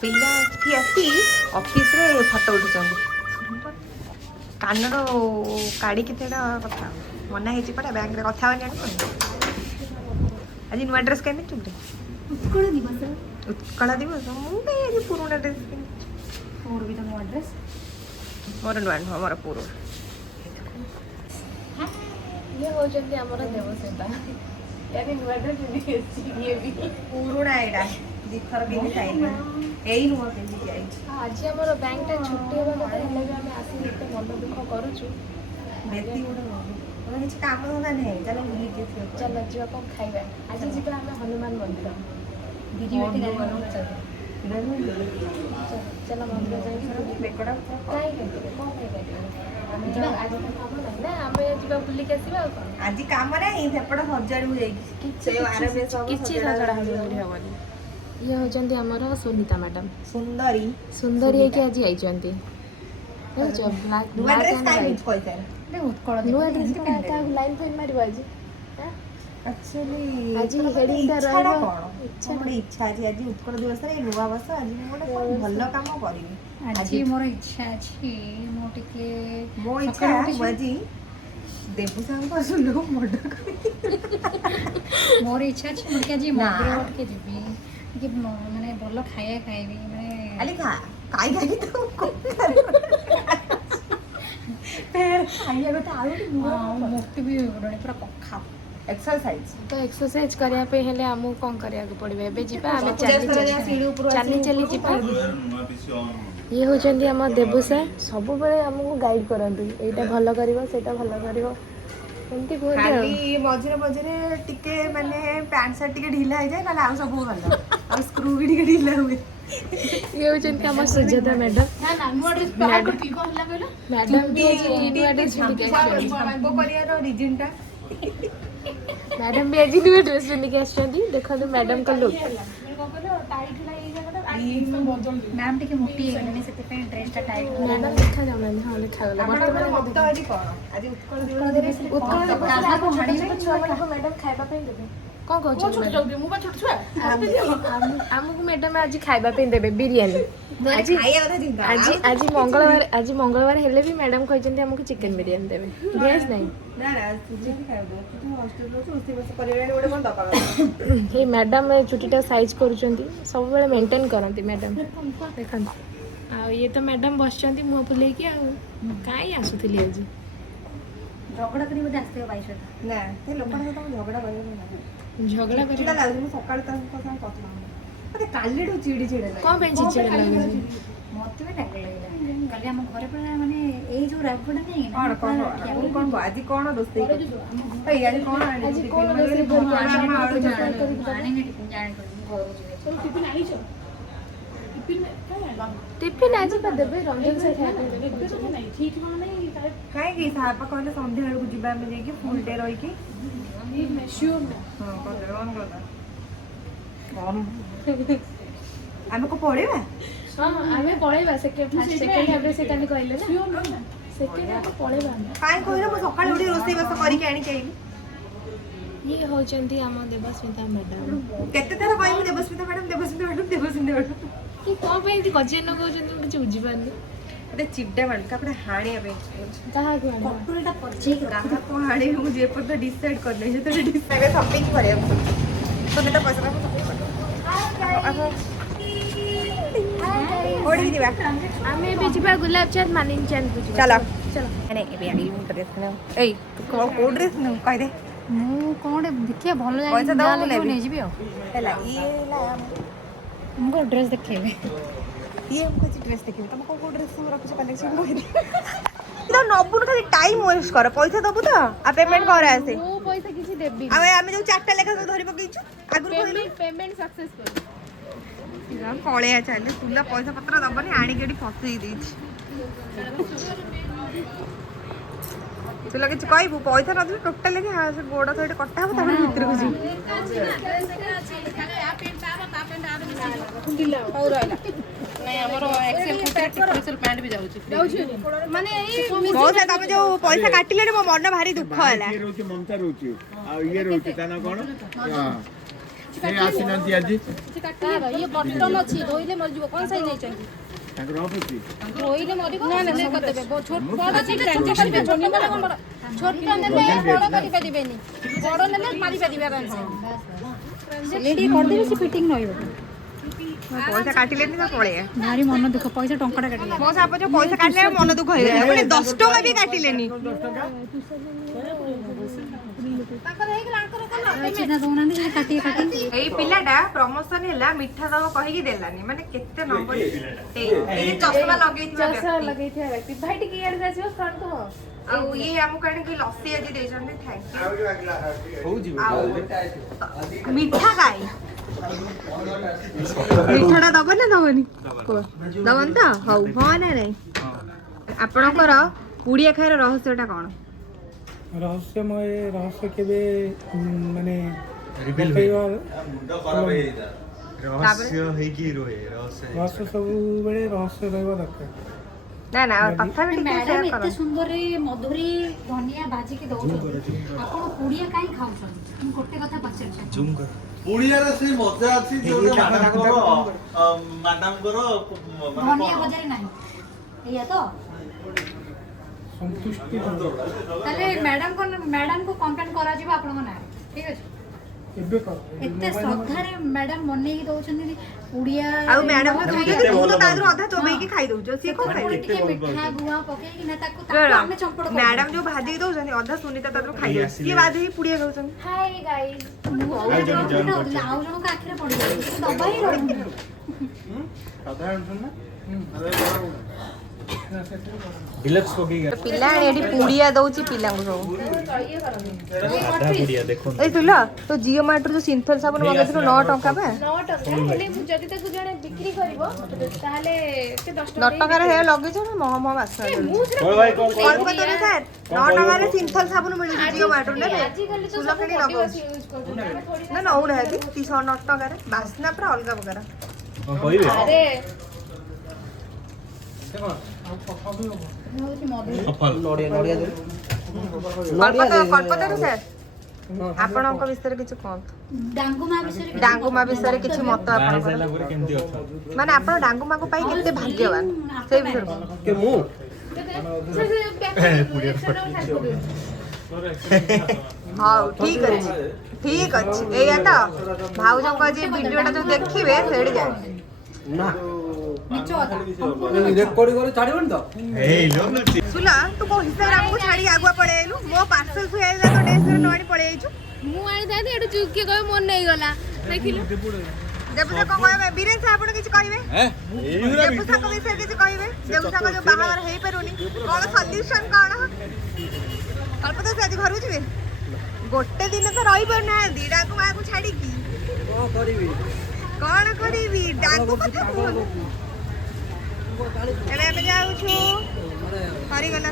ପିଲା ଏଠି ଆସି ଅଫିସରେ ଫଟୋ ଉଠୁଛନ୍ତି। କାନର କାଢ଼ିକି ତେଡ଼ା କଥା ମନା ହେଇଛି ପରା ବ୍ୟାଙ୍କରେ କଥା ହେବାନି ଜାଣିପାରୁନି। ଆଜି ନୂଆ ଡ୍ରେସ୍ କେମିତି ଚୁଟି ଉତ୍କଳ ଦିବସ। ଉତ୍କଳ ଦିବସ ମୁଁ କାହିଁ ଆଜି ପୁରୁଣା ଡ୍ରେସ୍ କିଣିଛି। ମୋର ବି ତ ନୂଆ ଡ୍ରେସ୍। ମୋର ନୂଆ ନୁହଁ ମୋର ପୁରୁଣା। ଇଏ ହେଉଛନ୍ତି ଆମର ଦେବସେବା। ଇଏ ନୂଆ ଡ୍ରେସ୍ ପିନ୍ଧିକି ଆସିଛି। ଇଏ ବି ପୁରୁଣା ଏଇଟା ଦିଥର ପିନ୍ଧି ସାଇଲିଣି। ଏଇ ନୂଆ ପିନ୍ଧିକି ଆଇଛି। ଆଜି ଆମର ବ୍ୟାଙ୍କଟା ଛୁଟି ହେବା କଥା ହେଲେ ବି ଆମେ ଆସିକି ଏତେ ମନ ଦୁଃଖ କରୁଛୁ। ବେଶୀ ଗୋଟେ ତମେ କିଛି କାମ ଧନ୍ଦା ନାହିଁ ଚାଲ ବୁଲିକି ଆସିବା। ଚାଲ ଯିବା କ'ଣ ଖାଇବା। ଆଜି ଯିବା ଆମେ ହନୁମାନ ମନ୍ଦିର। ଚାଲ ମନ୍ଦିର ଯାଇକି ବେକଡ଼ା କାହିଁ କାଟିବେ କ'ଣ ପାଇଁ କାଟିବେ ଆମେ ଯିବା। ଆଜି ତ କାମ ନାହିଁ ନା ଆମେ ଯିବା ବୁଲିକି ଆସିବା ଆଉ କ'ଣ। ଆଜି କାମ ନାହିଁ ସେପଟେ ସଜାଡ଼ିବୁ ଯାଇକି କିଛି ସଜଡ଼ା ହବନି। ଇଏ ହେଉଛନ୍ତି ଆମର ସୁନିତା ମ୍ୟାଡ଼ାମ୍। ସୁନ୍ଦରୀ ହେଇକି ଆଜି ଆଇଛନ୍ତି। ଦେଖୁଛ ନୂଆ ଡ୍ରେସ୍ କାହିଁ ପଇସା ନୂଆ ଡ୍ରେସ୍ କାହାକୁ ଲାଇନ୍ ଫାଇନ୍ ମାରିବ ଆଜି। ଆକ୍ଚୁଆଲି ଆଜି ହେଡ଼ିଂଟା ଇଚ୍ଛାଟା ରହିବ। କ'ଣ ଗୋଟେ ଇଚ୍ଛା ଅଛି ଆଜି ଉତ୍କଳ ଦିବସରେ ଏଇ ନୂଆ ବର୍ଷ ଆଜି ମୁଁ ଗୋଟେ କ'ଣ ଭଲ କାମ କରିବି। ଆଜି ମୋର ଇଚ୍ଛା ଅଛି ମୁଁ ଟିକେ ମୋ ଇଚ୍ଛା ମୁଁ ଆଜି ଦେବୁସାଙ୍କୁ ଆସୁଲୁ ମର୍ଡର କରିବି। ମୋର ଇଚ୍ଛା ଅଛି ମୁଁ ଟିକେ ଆଜି ମନ୍ଦିର ଟିକେ ଯିବି ଟିକେ ମାନେ ଭଲ ଖାଇବା ଖାଇବି ମାନେ ଖାଲି ଖାଇବା କଥା ଆଉ ମୋତେ ବି ପୁରା ପଖାଳ ଏକ୍ସରସାଇଜ ତ ଏକ୍ସରସାଇଜ କରିବା ପାଇଁ ହେଲେ ଆମକୁ କ'ଣ କରିବାକୁ ପଡ଼ିବ। ଏବେ ଯିବା ଆମେ ଚାଲି ଯିବା। ଇଏ ହେଉଛନ୍ତି ଆମ ଦେବୁସା। ସବୁବେଳେ ଆମକୁ ଗାଇଡ଼ କରନ୍ତି ଏଇଟା ଭଲ କରିବ ସେଇଟା ଭଲ କରିବ ଏମିତି କୁହନ୍ତି ଆଉ। ଖାଲି ମଝିରେ ଟିକେ ମାନେ ପ୍ୟାଣ୍ଟ ସାର୍ଟ ଟିକେ ଢିଲା ହେଇଯାଏ ନହେଲେ ଆଉ ସବୁ ଭଲ। ଆଉ ସ୍କ୍ରୁ ବି ଟିକେ ଢିଲା ହୁଏ। ଇଏ ହେଉଛନ୍ତି ଆମ ସୁଜାତା ମ୍ୟାଡ଼ାମ୍। ମ୍ୟାଡ଼ାମ୍ ବି ଆଜି ନୂଆ ଡ୍ରେସ୍ ପିନ୍ଧିକି ଆସିଛନ୍ତି। କରିବାର ରିଜିନଟା ମ୍ୟାଡ଼ାମ୍ ବି ଆଜି ନୂଆ ଡ୍ରେସ୍ ପିନ୍ଧିକି ଆସିଛନ୍ତି। ଦେଖନ୍ତୁ ମ୍ୟାଡ଼ାମ୍ଙ୍କ ଲୁକ୍। ମ୍ୟାମ୍ ଟିକେ ମୋଟି ହେଇଗଲେଣି ସେଥିପାଇଁ ଡ୍ରେସ୍ଟା ଟାଇଟ୍ ମ୍ୟାଡ଼ାମ୍ ଦେଖାଯାଉନାହାନ୍ତି। ହଁ ଦେଖାଗଲା। ବର୍ତ୍ତମାନ ମତ ଆଜି କ'ଣ ଆଜି ଉତ୍କଳ ଉତ୍କଳ ଦିବସରେ ଛୁଆମାନଙ୍କୁ ମ୍ୟାଡ଼ାମ୍ ଖାଇବା ପାଇଁ ଦେବେ। କ'ଣ କହୁଛନ୍ତି ଆମକୁ ମ୍ୟାଡ଼ାମ୍ ଆଜି ଖାଇବା ପାଇଁ ଦେବେ ବିରିୟାନୀ। ଆଜି ମଙ୍ଗଳବାର ହେଲେ ବି ମ୍ୟାଡ଼ାମ୍ କହିଛନ୍ତି ଆମକୁ ଚିକେନ୍ ବିରିୟାନୀ ଦେବେ। ଭେଜ୍ ନାହିଁ। ଏଇ ମ୍ୟାଡ଼ାମ୍ ଚୁଟିଟା ସାଇଜ୍ କରୁଛନ୍ତି ସବୁବେଳେ ମେଣ୍ଟେନ୍ କରନ୍ତି ମ୍ୟାଡ଼ାମ୍। ଦେଖନ୍ତୁ ଆଉ ଇଏ ତ ମ୍ୟାଡ଼ାମ୍ ବସିଛନ୍ତି ମୁହଁ ଫୁଲେଇକି ଆଉ କାହିଁ ଆସୁଥିଲି ଆଜି ଝଗଡ଼ା କରି ବୋଧେ ଆସିଥିବ ବାଇଶ ନା ସେ ଲୋକଙ୍କ ସହିତ ମୁଁ ଝଗଡ଼ା କରିବାକୁ ନାହିଁ। ଝଗଡ଼ା କରି ଲାଗୁଛି ମୁଁ ସକାଳୁ ତାଙ୍କ ସାଙ୍ଗେ କଥା ହଉନି। ମୋତେ କାଲିଠୁ ଚିଡ଼ି କ'ଣ ପାଇଁ ଚିଡ଼ଚିଡ଼ା ଲାଗୁଛି। ମୋତେ ବି ରାଗ ଲାଗିଲା କାଲି ଆମ ଘରେ ପୁରା ମାନେ ଏଇ ଯୋଉ ରାଗଟା ନାହିଁ କ'ଣ ଆଜି କ'ଣ ରୋଷେଇ ଆଜି କ'ଣ ଆଜି କ'ଣ ରୋଷେଇ ଟିଫିନ୍ ଆଜି ବା ଦେବେ ରଞ୍ଜନ ସାର୍ ଖାଇବା ପାଇଁ ଦେବେ। କାହିଁକି ସାପା କହିଲେ ସନ୍ଧ୍ୟାବେଳକୁ ଯିବା ଆମେ ଯାଇକି ଫୁଲ୍ ଡେ ରହିକି ଆମେ କ'ଣ ପଳେଇବା। ହଁ ଆମେ ପଳେଇବା ସେକେଣ୍ଡ ହାଫ୍ରେ ସେ କାଲି କହିଲେ ନା ସେକେଣ୍ଡ ହାଫ୍ ପଳେଇବା ଆମେ। କାହିଁ କହିଲ ମୁଁ ସକାଳୁ ଉଠି ରୋଷେଇବାସ କରିକି ଆଣିକି ଆଇଲି। ଇଏ ହେଉଛନ୍ତି ଆମ ଦେବସ୍ମିତା ମ୍ୟାଡ଼ାମ୍। କେତେ ଥର କହିବି ଦେବସ୍ମିତା ମ୍ୟାଡ଼ାମ୍ କି କ'ଣ ପାଇଁ ଏମିତି କଜିଆ ନ କହୁଛନ୍ତି ମୁଁ କିଛି ବୁଝିପାରୁନି। ଗୋଟେ ଚିଡ଼ା ମାଡୁଛି କାପଡ଼ା ହାଣିବା ପାଇଁ କାହାକୁ ଆଣିବା କଟୁରୀଟା ପଚେଇକି କାହାକୁ ହାଣିବି ମୁଁ ଯେପର୍ଯ୍ୟନ୍ତ ଡିସାଇଡ୍ କରିନି ସେତେବେଳେ ଡିସାଇଡ୍ ସପିଂ କରିବାକୁ ତୁମେ ତ ପଇସା କୋଉଠିକି ଯିବା। ଆମେ ଏବେ ଯିବା ଗୁଲାବ ଚାନ୍ଦ ମାନିନ ଚାନ୍ଦକୁ ଯିବା। ଚାଲ ଚାଲ ଏବେ ଡ୍ରେସ୍ ଏଇ ତୁ କୋଉ ଡ୍ରେସ୍ ନେବୁ କହିଦେ। ମୁଁ କ'ଣ ଦେଖିବା ଭଲ ପଇସା ଦବ ମୁଁ ନେବି। ନେଇଯିବି ଆଉ ହେଲା ଇଏ ହେଲା ମୁଁ କ'ଣ ଡ୍ରେସ୍ ଦେଖେଇବି ଇଏ ମୁଁ କିଛି ଡ୍ରେସ୍ ଦେଖିବି ତମେ କୋଉ ଡ୍ରେସ୍ ସବୁ ରଖୁଛ କଲେକ୍ସନ୍ କହିଦିଅ। ନବୁନୁ ଖାଲି ଟାଇମ୍ ୱେଷ୍ଟ କର ପଇସା ଦବୁ ତ ଆଉ ପେମେଣ୍ଟ ଘରେ ଆସେ। ମୁଁ ପଇସା କିଛି ଦେବି ଆମେ ଯୋଉ 4ଟା ଲେଖା ସବୁ ଧରି ପକେଇଛୁ ଆଗରୁ ପେମେଣ୍ଟ ସକ୍ସେସଫୁଲ। ପଳେଇବା ଚାଲେ ତୁଲା ପଇସା ପତ୍ର ଦବନି ଆଣିକି ଏଠି ଫସେଇ ଦେଇଛି। ତୁଲା କିଛି କହିବୁ ପଇସା ନଦେଲେ ଟୋଟାଲି ସେ ଗୋଡ଼ ତ ଏଠି କଟା ହବ ତାପରେ ଭିତରକୁ ଯିବୁ। ହଉ ରହିଲା ତମେ ଯୋଉ ପଇସା କାଟିଲେଣି ମୋ ମନ ଭାରି ଦୁଃଖ ହେଲା। ସେ ଆସିନାହାନ୍ତି ଆଜି ଇଏ ବଟନ ଅଛି ଧୋଇଲେ ମରିଯିବ କଣ ସାଇଜ ନେଇଛନ୍ତି ତାଙ୍କର ଅଫିସ ଧୋଇଲେ ମରିବ ନା ନା କରିଦେବେ ଛୋଟ ବଡ ନେଲେ ଚେଞ୍ଜ କରିବେ ଛୋଟ ନେଲେ କଣ ବଡ ଛୋଟ ନେଲେ ବଡ କରିପାରିବେନି ବଡ ନେଲେ ମାରି ପାରିବେ ଆରାମସେ ଲେଡି କରିଦେବେ ସେ ଫିଟିଂ ରହିବ ପଇସା କାଟିଲେନି ତ ପଳେଇବା ଭାରି ମନ ଦୁଃଖ ପଇସା ଟଙ୍କାଟା କାଟିଲେ ମୋ ସାପ ଯୋଉ ପଇସା କାଟିଲେ ମନ ଦୁଃଖ ହେଇଗଲା ମାନେ 10 ଟଙ୍କା ବି କାଟିଲେନି ଚିହ୍ନା ଦଉନାହାନ୍ତି ସେ କାଟିଏ କାଟନ୍ତି ଏଇ ପିଲାଟା ପ୍ରମୋସନ ହେଲା ମିଠା ଦବ କହିକି ଦେଲାନି ମାନେ କେତେ ନମ୍ବର ଏଇ ଚଷମା ଲଗେଇଥିବା ବ୍ୟକ୍ତି ଭାଇ ଟିକେ ଇଆଡେ ଆସିବ ଫ୍ରଣ୍ଟ କୁ ଆଉ ଇଏ ଆମକୁ ଆଣିକି ଲସି ଆଜି ଦେଇଛନ୍ତି ଥ୍ୟାଙ୍କ ୟୁ ମିଠା କାଇଁ ମିଠାଟା ଦବ ନା ଦବନି ଦବନି ତ ହଉ ହଁ ନା ନାଇଁ ଆପଣଙ୍କର ପୁଡ଼ିଆ ଖାଇବାର ରହସ୍ୟଟା କ'ଣ ରହସ୍ୟମୟ ରହସ୍ୟ କେବେ ମାନେ ରହସ୍ୟ ସବୁବେଳେ ରହସ୍ୟ ରହିବା ଦରକାର ନା ନା ତଥାପି ଟିକେ ମ୍ୟାଡାମ ସେୟାର ଏତେ କରନ୍ତୁ ସୁନ୍ଦରରେ ମଧୁରୀ ଧନିଆ ଭାଜିକି ଦଉଛନ୍ତି ଆପଣ ପୁଡ଼ିଆ କାହିଁ ଖାଉଛନ୍ତି ମୁଁ ଗୋଟେ କଥା ପଚାରୁଛି ପୁଡ଼ିଆରେ ସେଇ ମଜା ଅଛି ଯୋଉଟା ମ୍ୟାଡାମଙ୍କର ଧନିଆ ଭଜାରେ ନାହିଁ ଏଇଆ ତ ସନ୍ତୁଷ୍ଟି ତାହେଲେ ମ୍ୟାଡାମକୁ କମ୍ପ୍ଲେନ୍ କରାଯିବ ଆପଣଙ୍କ ନାଁରେ ଠିକ ଅଛି ଏବେ କର ଏତେ ଶ୍ରଦ୍ଧାରେ ମ୍ୟାଡାମ ବନେଇକି ଦଉଛନ୍ତି ପୁଡ଼ିଆ ଆଉ ମ୍ୟାଡାମ କହୁଛନ୍ତି ତୁ ତ ତା ଦେହରୁ ଅଧା ଚୋବେଇକି ଖାଇ ଦଉଛୁ ସିଏ କ'ଣ ଖାଇବେ ଟିକେ ମିଠା ଗୁଆ ପକେଇକି ନା ତାକୁ ଆମେ ଚମ୍ପଡ଼ ମ୍ୟାଡାମ ଯୋଉ ଭାଜିକି ଦଉଛନ୍ତି ଅଧା ସୁନିତା ତା ଦେହରୁ ଖାଇ ଦଉଛି ସିଏ ଭାଜିକି ପୁଡ଼ିଆ ଖାଉଛନ୍ତି ହାଇ ଗାଇସ୍ ଆଉ ଜଣଙ୍କ ଆଖିରେ ପଡ଼ିଯାଉଛି ଦବା ହିଁ ରହୁନି ପିଲା ଏଠି ପୁଡ଼ିଆ ଦଉଛି ପିଲାଙ୍କୁ ସବୁ ଏଇ ଶୁଣିଲ ତୋ ଜିଓ ମାର୍ଟରୁ ଯୋଉ ସିନ୍ଥଲ ସାବୁନ ମଗେଇଥିଲୁ 9 ଟଙ୍କା ବା 9 ଟଙ୍କା ହେଲେ ମୁଁ ଯଦି ତାକୁ ଜଣେ ବିକ୍ରି କରିବ ତାହେଲେ ସେ 10 ଟଙ୍କା 9 ଟଙ୍କାରେ ହେ ଲଗେଇଛ ନା ମହ ମହ ବାସ୍ନା ମୁଁ କଲକତାରେ ସାର୍ 9 ଟଙ୍କାରେ ସିନ୍ଥଲ ସାବୁନ ମିଳୁଛି ଜିଓ ମାର୍ଟରୁ ନେବେ ଆଜିକାଲି ତ ଫୁଲ ସବୁ କିଣି ବଡି ଲଗାଉଛି ୱାଶ ୟୁଜ କରୁଛନ୍ତି ଆମେ ଥୋଡି ନା ନଉନାହାନ୍ତି 9 ଟଙ୍କାରେ ବାସ୍ନା ପୁରା ଅଲଗା ପ୍ରକାର ଆରେ କଲକତାରୁ ସାର୍ ଆପଣଙ୍କ ବିଷୟରେ କିଛି କୁହନ୍ତୁ ଡାଙ୍ଗୁମା ବିଷୟରେ କିଛି ମତ ଆପଣଙ୍କର ମାନେ ଆପଣ ଡାଙ୍ଗୁମାକୁ ପାଇ କେତେ ଭାଗ୍ୟବାନ ସେଇ ବିଷୟରେ ହଉ ଠିକ ଅଛି ଏଇଆ ତ ଭାଉଜଙ୍କ ଆଜି ଭିଡିଓଟା ଯୋଉ ଦେଖିବେ ସେଇଠି ଯାଏ ସୁଲା ତୁ କୋଉ ହିସାବରେ ଆମକୁ ଛାଡି ଆଗୁଆ ପଳେଇ ଆଇଲୁ ମୋ ପାର୍ସଲ ଥୁଆ ହେଇଥିଲା ତ ଡ୍ରେସରେ ନ ଆଣି ପଳେଇ ଆଇଛୁ ମୁଁ ଆଣିଥାନ୍ତି ଏଠୁ ଚୁକିଏ କହିବ ମୋର ନେଇଗଲା ଦେଖିଲୁ ଦେବୁସା କଣ କହିବେ ବୀରେନ୍ ସାର୍ ଆପଣ କିଛି କହିବେ ଦେବୁସାଙ୍କ ବିଷୟରେ କିଛି କହିବେ ଦେବୁସାଙ୍କ ଯୋଉ ବାହାଘର ହେଇପାରୁନି କଣ ସଲ୍ୟୁସନ କଣ କଳ୍ପନା ସେ ଆଜି ଘରକୁ ଯିବେ ଗୋଟେ ଦିନ ତ ରହିପାରୁନାହାନ୍ତି ଡାକୁ ମାକୁ ଛାଡିକି କଣ କରିବି ଡାକୁ କଥା କୁହନ୍ତୁ ଏବେ ଆମେ ଯାଉଛୁ ସରିଗଲା